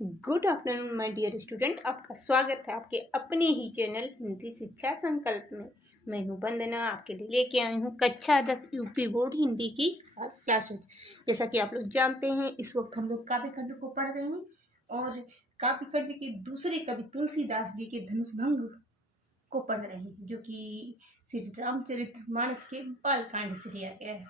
Good afternoon my dear student. आपका स्वागत है आपके अपने ही चैनल हिंदी शिक्षा संकल्प में। मैं हूं वंदना, आपके लिए लेके आई हूं कक्षा 10 यूपी बोर्ड हिंदी की क्लासेस। जैसा कि आप लोग जानते हैं, इस वक्त हम लोग काव्य खंड को पढ़ रहे हैं और काव्य खंड के दूसरे कवि तुलसीदास जी के धनुष भंग को पढ़ रहे हैं, जो कि श्री रामचरितमानस के बालकांड से लिया गया है।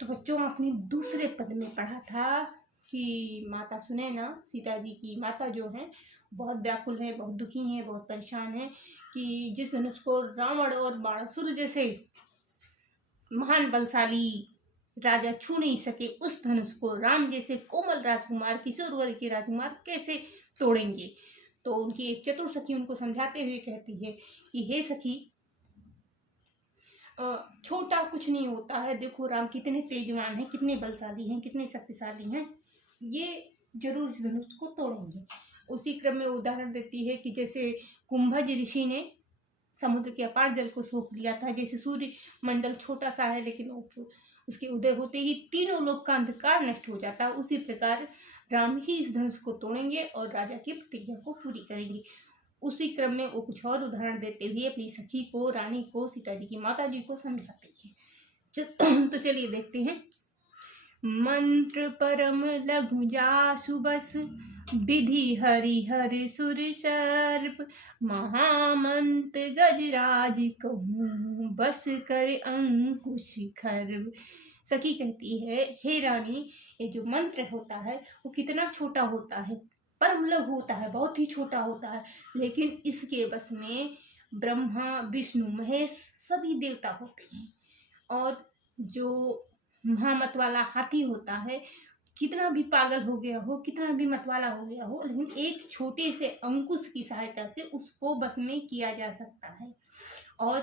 तो बच्चों, अपने दूसरे पद में पढ़ा था कि माता सुनैना, सीता जी की माता जो है, बहुत व्याकुल है, बहुत दुखी है, बहुत परेशान है कि जिस धनुष को रावण और बाणासुर जैसे महान बलशाली राजा छू नहीं सके, उस धनुष को राम जैसे कोमल राजकुमार, किशोर वर्ग के राजकुमार कैसे तोड़ेंगे। तो उनकी एक चतुर सखी उनको समझाते हुए कहती है कि हे सखी, छोटा कुछ नहीं होता है। देखो राम कितने तेजवान हैं, कितने बलशाली हैं, कितने शक्तिशाली हैं, ये जरूर इस धनुष को तोड़ेंगे। उसी क्रम में उदाहरण देती है कि जैसे कुंभज ऋषि ने समुद्र के अपार जल को सोख लिया था। जैसे सूर्य मंडल छोटा सा है, लेकिन उसके उदय होते ही तीनों लोक का अंधकार नष्ट हो जाता है, उसी प्रकार राम ही इस धनुष को तोड़ेंगे और राजा की प्रतिज्ञा को पूरी करेंगे। उसी क्रम में वो कुछ और उदाहरण देते हुए अपनी सखी को, रानी को, सीता जी की माता जी को समझाते हैं। तो चलिए देखते हैं। मंत्र परम लघु जासु बस, विधि हरि हरि सुर सर्प, महामंत गजराज कहूँ, बस कर अंकुश खर्व। सखी कहती है, हे रानी, ये जो मंत्र होता है वो कितना छोटा होता है, परम लघु होता है, बहुत ही छोटा होता है, लेकिन इसके बस में ब्रह्मा, विष्णु, महेश सभी देवता होते हैं। और जो महामत वाला हाथी होता है, कितना भी पागल हो गया हो, कितना भी मतवाला हो गया हो, लेकिन एक छोटे से अंकुश की सहायता से उसको बस में किया जा सकता है। और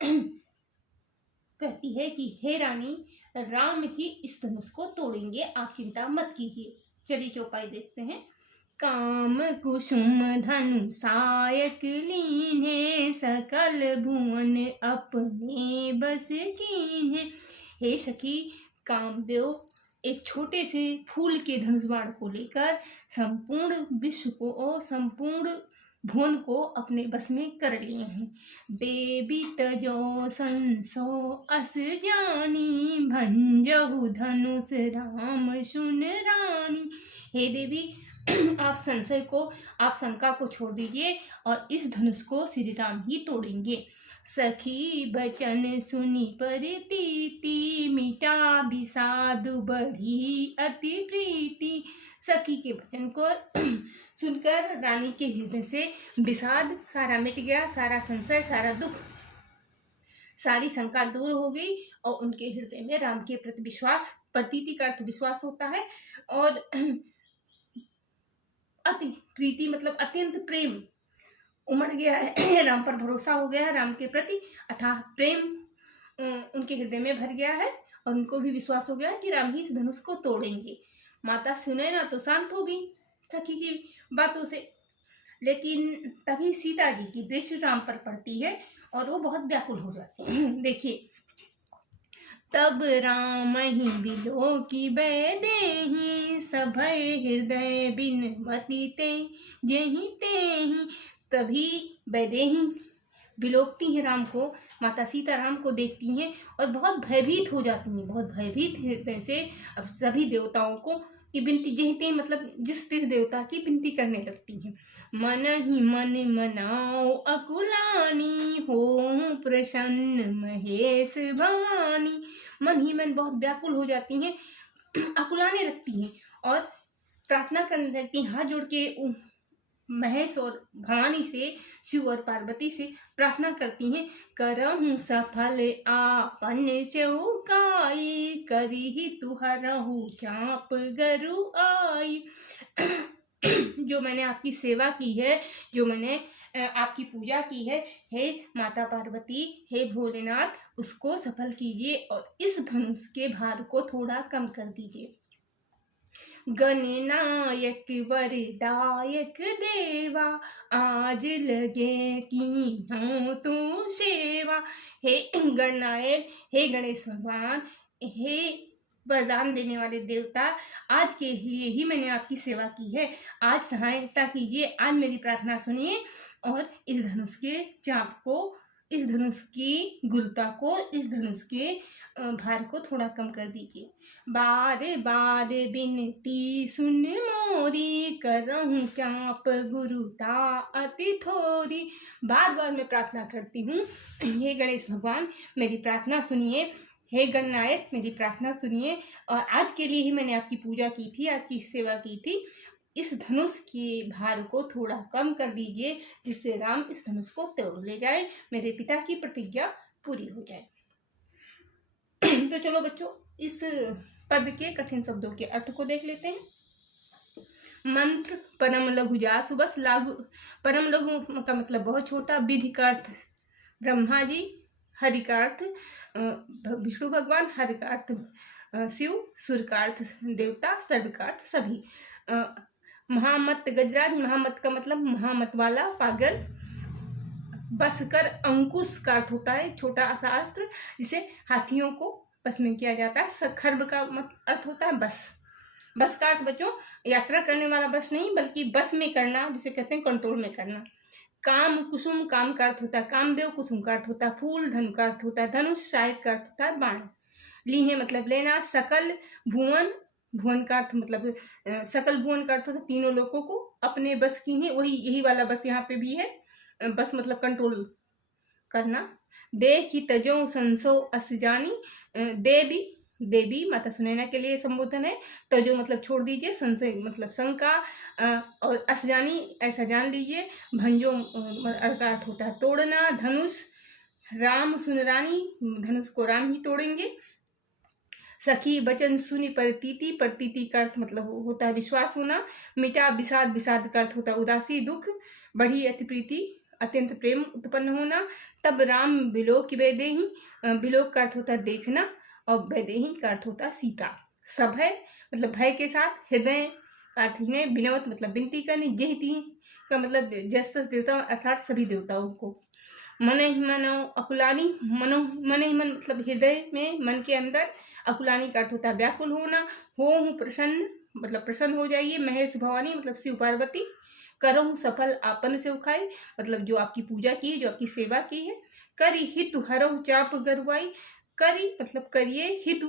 कहती है कि हे रानी, राम ही इस धनुष को तोड़ेंगे, आप चिंता मत कीजिए। चलिए चौपाई देखते हैं। काम कुसुम धनु सायक लीन्हे, सकल भुवन अपने बस कीन्हे। हे सखी, कामदेव एक छोटे से फूल के धनुष बाण को लेकर संपूर्ण विश्व को और संपूर्ण भुवन को अपने बस में कर लिए हैं। देवी तजो संसो अस जानी, भंजहु धनुष राम सुन रानी। हे देवी, आप संशय को, आप शंका को छोड़ दीजिए और इस धनुष को श्री राम ही तोड़ेंगे। सखी बचन सुनी परितीति, मिटा विषाद बढ़ी अति प्रीति। सखी के वचन को सुनकर रानी के हृदय से विषाद सारा मिट गया, सारा संशय, सारा दुख, सारी शंका दूर हो गई और उनके हृदय में राम के प्रति विश्वास, प्रतीति का अर्थ विश्वास होता है, और अति प्रीति मतलब अत्यंत प्रेम उमड़ गया है। राम पर भरोसा हो गया है, राम के प्रति अथाह प्रेम उनके हृदय में भर गया है और उनको भी विश्वास हो गया है कि राम ही इस धनुष को तोड़ेंगे। माता सुनैना तो शांत हो गई सखी की बातों से, लेकिन तभी सीता जी की दृष्टि राम पर पड़ती है और वो बहुत व्याकुल हो जाती है। देखिए, तब राम ही बिलो की बैदेही, सभय हृदय बिनवती ते जेहि तेहि। तभी वैदेही बिलोकती हैं राम को, माता सीता राम को देखती हैं और बहुत भयभीत हो जाती हैं, बहुत भयभीत हृदय से अब सभी देवताओं को की विनती, जहते मतलब जिस देवता की विनती करने लगती हैं। मन ही मन मनाओ अकुलानी, हो प्रसन्न महेश भवानी। मन ही मन बहुत व्याकुल हो जाती हैं, अकुलाने लगती हैं और प्रार्थना करने लगती हैं, हाथ जोड़ के महेश और भवानी से, शिव और पार्वती से प्रार्थना करती हैं। करहूँ सफल आपन चौकाई, करी तुहरहु चाप गरु आई। जो मैंने आपकी सेवा की है, जो मैंने आपकी पूजा की है, हे माता पार्वती, हे भोलेनाथ, उसको सफल कीजिए और इस धनुष के भार को थोड़ा कम कर दीजिए। गणनायक वरदायक देवा, आज लगे कीन्हूं तू सेवा। हे गणनायक, हे गणेश भगवान, हे वरदान देने वाले देवता, आज के लिए ही मैंने आपकी सेवा की है, आज सहायता कीजिए, आज मेरी प्रार्थना सुनिए और इस धनुष के चाप को, इस धनुष की गुरुता को, इस धनुष के भार को थोड़ा कम कर दीजिए। बारे बारे बिनती सुन मोरी, करहूँ चाप गुरुता अति थोरी। बार बार मैं प्रार्थना करती हूँ, हे गणेश भगवान मेरी प्रार्थना सुनिए, हे गणनायक मेरी प्रार्थना सुनिए। और आज के लिए ही मैंने आपकी पूजा की थी, आपकी सेवा की थी, इस धनुष के भार को थोड़ा कम कर दीजिए, जिससे राम इस धनुष को तोड़ ले जाए, मेरे पिता की प्रतिज्ञा पूरी हो जाए। तो चलो बच्चों, इस पद के कठिन शब्दों के अर्थ को देख लेते हैं। मंत्र परम लघु जासु बस लागू। परम लघु का मतलब बहुत छोटा, विधि का अर्थ ब्रह्मा जी, हरि का अर्थ विष्णु भगवान, हरि का अर्थ शिव, सूर्य का अर्थ देवता, सर्व का अर्थ सभी। महामत गजराज, महामत का मतलब महामत वाला, पागल। बसकर अंकुश का अर्थ होता है छोटा सा अस्त्र, जिसे हाथियों को बस में किया जाता है। खर्ब का अर्थ होता है बस। बस का अर्थ बच्चों यात्रा करने वाला बस नहीं, बल्कि बस में करना, जिसे कहते हैं कंट्रोल में करना। काम कुसुम, काम का अर्थ होता है कामदेव, कुसुम का अर्थ होता है फूल, धनु का अर्थ होता है धनुष, शायद का अर्थ होता है बाण। लीने मतलब लेना। सकल भुवन, भुवन का अर्थ मतलब सकल भुवन का अर्थ होता है तीनों लोगों को अपने बस की है, वही यही वाला बस यहाँ पे भी है। बस मतलब कंट्रोल करना। देखी तजो संसो अस जानी। देवी, देवी माता सुनैना के लिए संबोधन है। तजो मतलब छोड़ दीजिए, संशय मतलब शंका, और अस जानी ऐसा जान लीजिए। भंजो का अर्थ होता है तोड़ना। धनुष राम सुन रानी, धनुष को राम ही तोड़ेंगे। सखी बचन सुनी प्रतीति, प्रतीति का अर्थ मतलब होता है विश्वास होना। मिटा विषाद, विषाद का अर्थ होता है उदासी दुख। बढ़ी अति प्रीति, अत्यंत प्रेम उत्पन्न होना। तब राम बिलोक वेदेहि, बिलोक का अर्थ होता है देखना, और वेदेहि का अर्थ होता है सीता। सभय मतलब भय के साथ। हृदय का अर्थ है विनोद मतलब विनती करनी। जयति का मतलब जस देवता अर्थात सभी देवताओं को। मन ही मनो अकुलानी, मनो मन ही मन मतलब हृदय में, मन के अंदर। अकुलानी का अर्थ होता है व्याकुल होना। हो हूँ प्रसन्न मतलब प्रसन्न हो जाइए। महेश भवानी मतलब शिव पार्वती। करहूँ सफल आपन से उखाई, मतलब जो आपकी पूजा की है, जो आपकी सेवा की है। करी हितु हरहु चाप गरुआई। करी मतलब करिए, हितु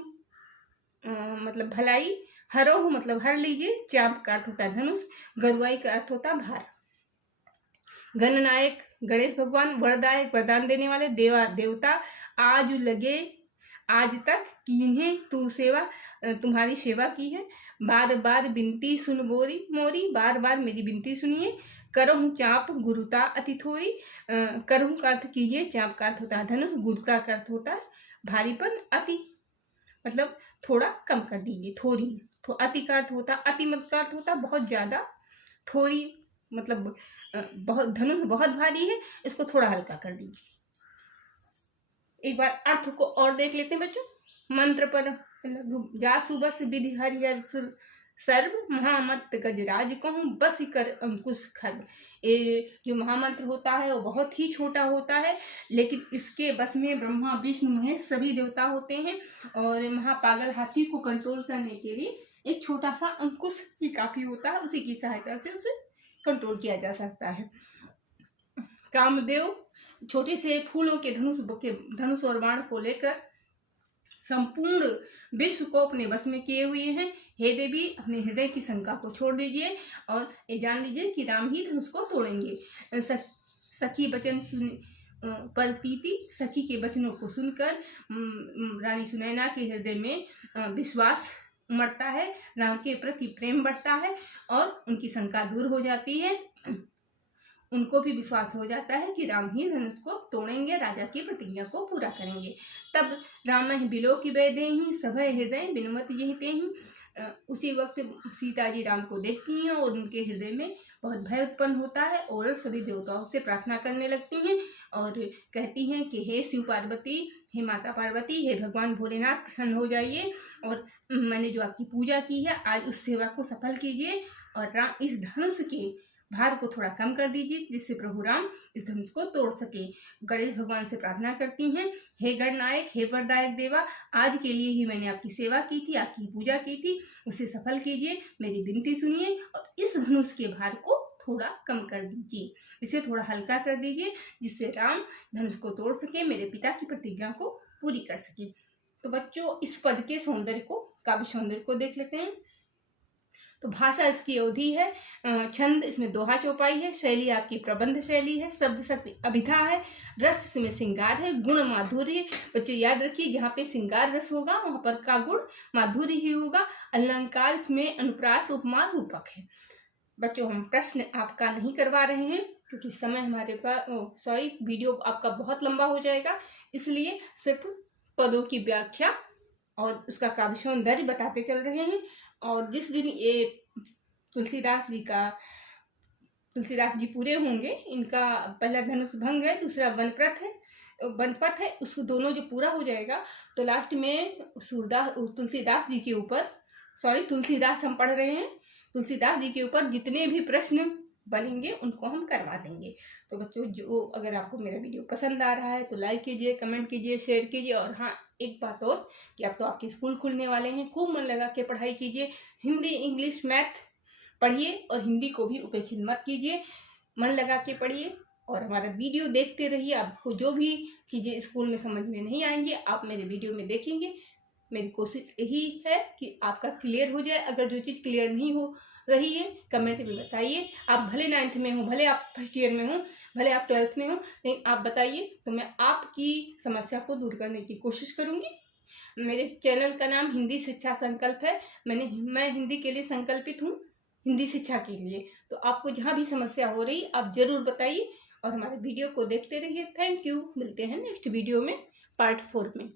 मतलब भलाई, हरहु मतलब हर लीजिए। चाप का अर्थ होता है धनुष, गरुआई का अर्थ होता है भार। गणनायक गणेश भगवान, वरदायक वरदान देने वाले, देवा देवता। आज लगे आज तक कीन्हे तू सेवा, तुम्हारी सेवा की है। बार बार बिनती सुन बोरी मोरी, बार बार मेरी बिनती सुनिए। करहूँ चाप गुरुता अति थोरी। करहूँ का अर्थ कीजिए, चाप का अर्थ होता है धनुष, गुरुता का अर्थ होता है भारीपन। अति मतलब थोड़ा कम कर दीजिए, थोड़ी। तो अति का अर्थ होता है, अति मत का अर्थ होता है बहुत ज्यादा। थोड़ी मतलब बहुत, धनुष बहुत भारी है, इसको थोड़ा हल्का कर दीजिए। एक बार अर्थ को और देख लेते हैं बच्चों। मंत्र पर जासु बस विधि हरिहर सुर सर्व, महामंत गजराज कहूँ बस कर अंकुश खर्व। ये जो महामंत्र होता है वो बहुत ही छोटा होता है, लेकिन इसके बस में ब्रह्मा विष्णु महेश सभी देवता होते हैं। और महापागल हाथी को कंट्रोल करने के लिए एक छोटा सा अंकुश ही काफी होता है, उसी की सहायता से उसे कंट्रोल किया जा सकता है। कामदेव छोटे से फूलों के धनुष और बाण को लेकर संपूर्ण विश्व को अपने वश में किए हुए हैं। हे देवी, अपने हृदय की शंका को छोड़ दीजिए और ये जान लीजिए कि राम ही धनुष को तोड़ेंगे। सखी वचन सुन प्रतीति, सखी के वचनों को सुनकर रानी सुनैना के हृदय में विश्वास उमड़ता है, राम के प्रति प्रेम बढ़ता है और उनकी शंका दूर हो जाती है। उनको भी विश्वास हो जाता है कि राम ही धनुष को तोड़ेंगे, राजा की प्रतिज्ञा को पूरा करेंगे। तब राम ही बिलो की वेदे ही सभय हृदय बिनुमत यही ते ही। उसी वक्त सीता जी राम को देखती हैं और उनके हृदय में बहुत भय उत्पन्न होता है और सभी देवताओं से प्रार्थना करने लगती हैं और कहती हैं कि हे शिव पार्वती, हे माता पार्वती, हे भगवान भोलेनाथ, प्रसन्न हो जाइए और मैंने जो आपकी पूजा की है आज उस सेवा को सफल कीजिए और राम इस धनुष के भार को थोड़ा कम कर दीजिए, जिससे प्रभु राम इस धनुष को तोड़ सके। गणेश भगवान से प्रार्थना करती हैं, हे गणनायक, हे वरदायक देवा, आज के लिए ही मैंने आपकी सेवा की थी, आपकी पूजा की थी, उसे सफल कीजिए, मेरी विनती सुनिए और इस धनुष के भार को थोड़ा कम कर दीजिए, इसे थोड़ा हल्का कर दीजिए, जिससे राम धनुष को तोड़ सके, मेरे पिता की प्रतिज्ञा को पूरी कर सके। तो बच्चों, इस पद के सौंदर्य को, काव्य सौंदर्य को देख लेते हैं। तो भाषा इसकी अवधि है, छंद इसमें दोहा चौपाई है, शैली आपकी प्रबंध शैली है, शब्द शक्ति अभिधा है, रस इसमें श्रृंगार है, गुण माधुर्य। बच्चों याद रखिए, जहाँ पे श्रृंगार रस होगा वहाँ पर का गुण माधुर्य ही होगा। अलंकार इसमें अनुप्रास उपमा रूपक है। बच्चों, हम प्रश्न आपका नहीं करवा रहे हैं क्योंकि समय हमारे पास वीडियो आपका बहुत लंबा हो जाएगा, इसलिए सिर्फ पदों की व्याख्या और उसका काव्य सौंदर्य बताते चल रहे हैं। और जिस दिन ये तुलसीदास जी पूरे होंगे, इनका पहला धनुष भंग है, दूसरा वनपथ है, उसको दोनों जो पूरा हो जाएगा तो लास्ट में तुलसीदास जी के ऊपर तुलसीदास हम पढ़ रहे हैं, तुलसीदास जी के ऊपर जितने भी प्रश्न बनेंगे उनको हम करवा देंगे। तो बच्चों, अगर आपको मेरा वीडियो पसंद आ रहा है तो लाइक कीजिए, कमेंट कीजिए, शेयर कीजिए। और हाँ, एक बात और कि अब तो आपके स्कूल खुलने वाले हैं, खूब मन लगा के पढ़ाई कीजिए, हिंदी, इंग्लिश, मैथ पढ़िए और हिंदी को भी उपेक्षित मत कीजिए, मन लगा के पढ़िए और हमारा वीडियो देखते रहिए। आपको जो भी चीज़ें स्कूल में समझ में नहीं आएंगी आप मेरे वीडियो में देखेंगे। मेरी कोशिश यही है कि आपका क्लियर हो जाए। अगर जो चीज़ क्लियर नहीं हो रही है कमेंट में बताइए। आप भले 9th में हो, भले आप फर्स्ट ईयर में हो, भले आप 12th में हो, लेकिन आप बताइए तो मैं आपकी समस्या को दूर करने की कोशिश करूँगी। मेरे चैनल का नाम हिंदी शिक्षा संकल्प है। मैं हिंदी के लिए संकल्पित हूँ, हिंदी शिक्षा के लिए। तो आपको जहाँ भी समस्या हो रही आप ज़रूर बताइए और हमारे वीडियो को देखते रहिए। Thank you. मिलते हैं नेक्स्ट वीडियो में पार्ट 4 में।